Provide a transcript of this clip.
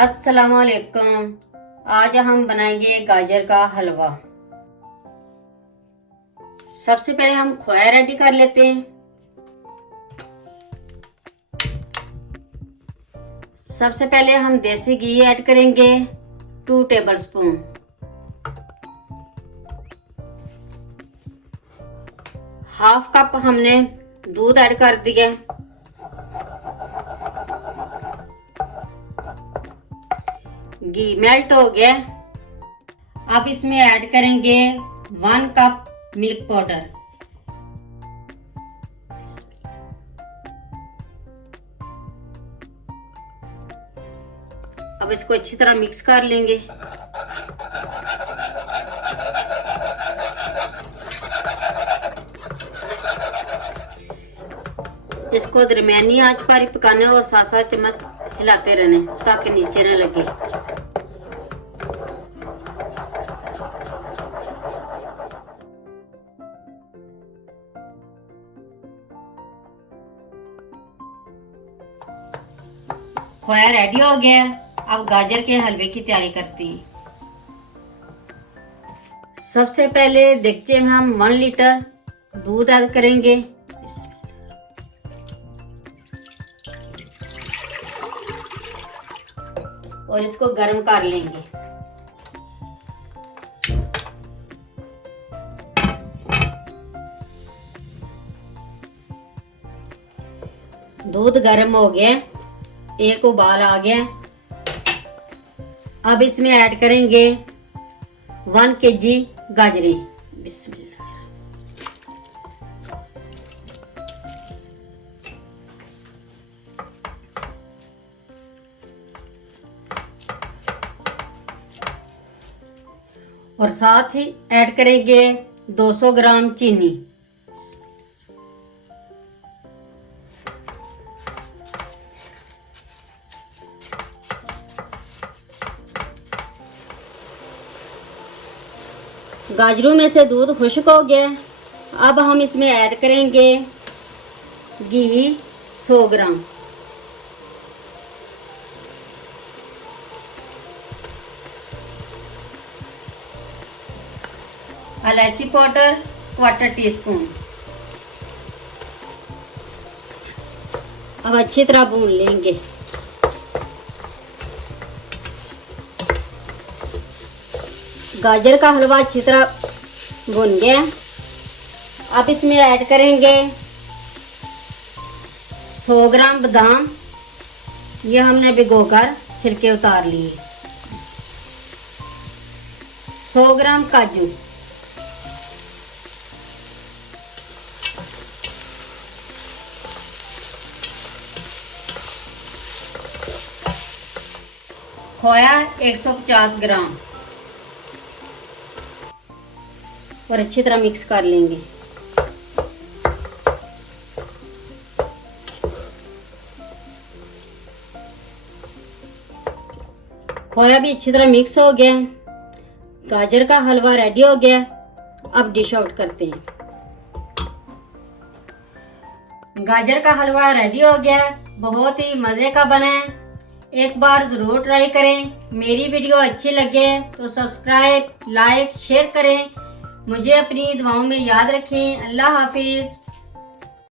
अस्सलाम वालेकुम। आज हम बनाएंगे गाजर का हलवा। सबसे पहले हम खोया रेडी कर लेते हैं। सबसे पहले हम देसी घी ऐड करेंगे 2 टेबलस्पून। हाफ कप हमने दूध ऐड कर दिया। घी मेल्ट हो गया। अब इसमें ऐड करेंगे 1 कप मिल्क पाउडर। अब इसको अच्छी तरह मिक्स कर लेंगे। इसको दरमियानी आंच पर ही पकाना है और साथ साथ चम्मच हिलाते रहने ताकि नीचे न लगे। खोया रेडी हो गया। अब गाजर के हलवे की तैयारी करते हैं। सबसे पहले देगचे में हम 1 लीटर दूध ऐड करेंगे। और इसको गर्म कर लेंगे। दूध गर्म हो गया, एक उबाल आ गया। अब इसमें ऐड करेंगे 1 केजी गाजरें। बिस्मिल्लाह। और साथ ही ऐड करेंगे 200 ग्राम चीनी। गाजरों में से दूध खुश्क हो गया। अब हम इसमें ऐड करेंगे घी 100 ग्राम। इलायची पाउडर 1/4 टीस्पून। अब अच्छी तरह भून लेंगे। गाजर का हलवा अच्छी तरह भुन गया। अब इसमें ऐड करेंगे 100 ग्राम बादाम। ये हमने भिगोकर छिलके उतार लिए। 100 ग्राम काजू। खोया 150 ग्राम। और अच्छी तरह मिक्स कर लेंगे। खोया भी अच्छी तरह मिक्स हो गया। गाजर का हलवा रेडी हो गया। अब डिश आउट करते हैं। गाजर का हलवा रेडी हो गया। बहुत ही मजे का बना है। एक बार जरूर ट्राई करें। मेरी वीडियो अच्छी लगे तो सब्सक्राइब, लाइक, शेयर करें। मुझे अपनी दुआओं में याद रखें। अल्लाह हाफिज।